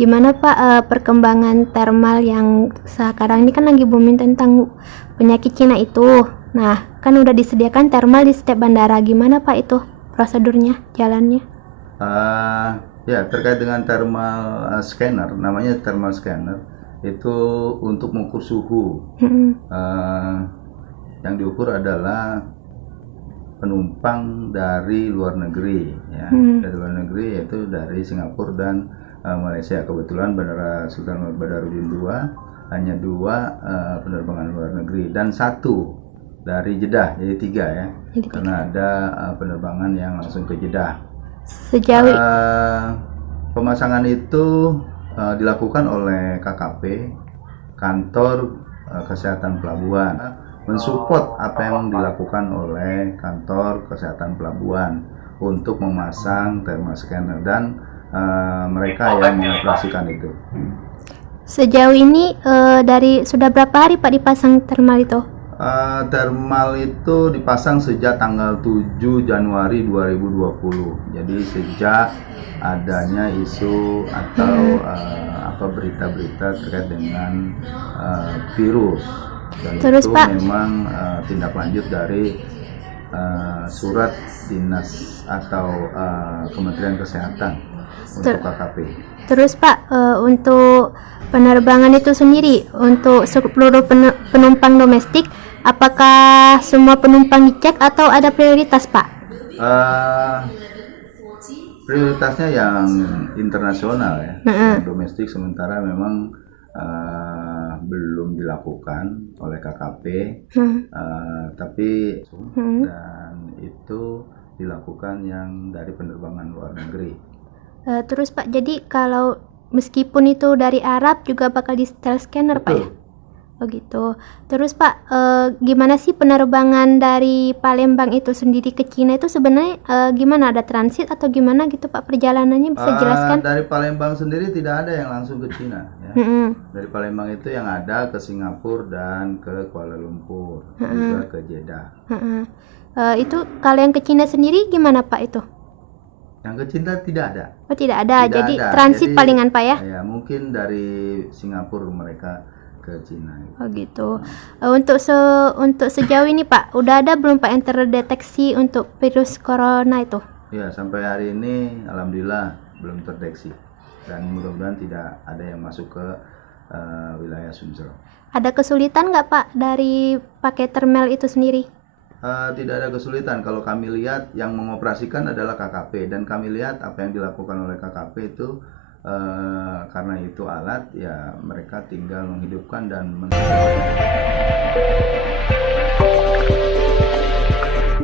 Gimana Pak perkembangan thermal yang sekarang ini kan lagi booming tentang penyakit Cina itu. Nah, kan udah disediakan thermal di setiap bandara. Gimana Pak itu prosedurnya, jalannya? Ya, terkait dengan thermal scanner, namanya thermal scanner, itu untuk mengukur suhu. Yang diukur adalah penumpang dari luar negeri, ya, dari luar negeri, yaitu dari Singapura dan Malaysia. Kebetulan Bandara Sultan Mahmud Badarudin II hanya 2 penerbangan luar negeri dan 1 dari Jeddah, jadi 3 ya, karena ada penerbangan yang langsung ke Jeddah. Sejauh pemasangan itu dilakukan oleh KKP, kantor kesehatan pelabuhan, mensupport apa yang dilakukan oleh kantor kesehatan pelabuhan untuk memasang thermal scanner dan mereka yang mengoperasikan itu. Sejauh ini dari sudah berapa hari Pak dipasang thermal itu? Thermal itu dipasang sejak tanggal 7 Januari 2020. Jadi sejak adanya isu atau berita-berita terkait dengan virus. Dan Terus, itu Pak, memang tindak lanjut dari surat dinas atau Kementerian Kesehatan untuk KKP. Terus Pak, untuk penerbangan itu sendiri, untuk seluruh penumpang domestik, apakah semua penumpang dicek atau ada prioritas Pak? Prioritasnya yang internasional ya, yang domestik sementara memang belum dilakukan oleh KKP, tapi dan itu dilakukan yang dari penerbangan luar negeri. Terus Pak, jadi kalau meskipun itu dari Arab juga bakal di setel scanner Pak ya? Oh gitu. Terus Pak, gimana sih penerbangan dari Palembang itu sendiri ke Cina itu sebenarnya gimana? Ada transit atau gimana gitu Pak perjalanannya, bisa jelaskan? Dari Palembang sendiri tidak ada yang langsung ke Cina ya. Dari Palembang itu yang ada ke Singapura dan ke Kuala Lumpur, juga ke Jeddah. Itu kalau yang ke Cina sendiri gimana Pak itu? Yang ke Cina tidak ada. Oh tidak ada, jadi transit palingan Pak ya? Ya mungkin dari Singapura mereka ke Cina. Oh gitu. Untuk sejauh ini Pak, udah ada belum Pak yang terdeteksi untuk virus corona itu? Ya, sampai hari ini alhamdulillah belum terdeteksi dan mudah-mudahan tidak ada yang masuk ke wilayah Sumsel. Ada kesulitan nggak Pak dari pakai thermal itu sendiri? Tidak ada kesulitan. Kalau kami lihat yang mengoperasikan adalah KKP dan kami lihat apa yang dilakukan oleh KKP itu karena itu alat ya mereka tinggal menghidupkan dan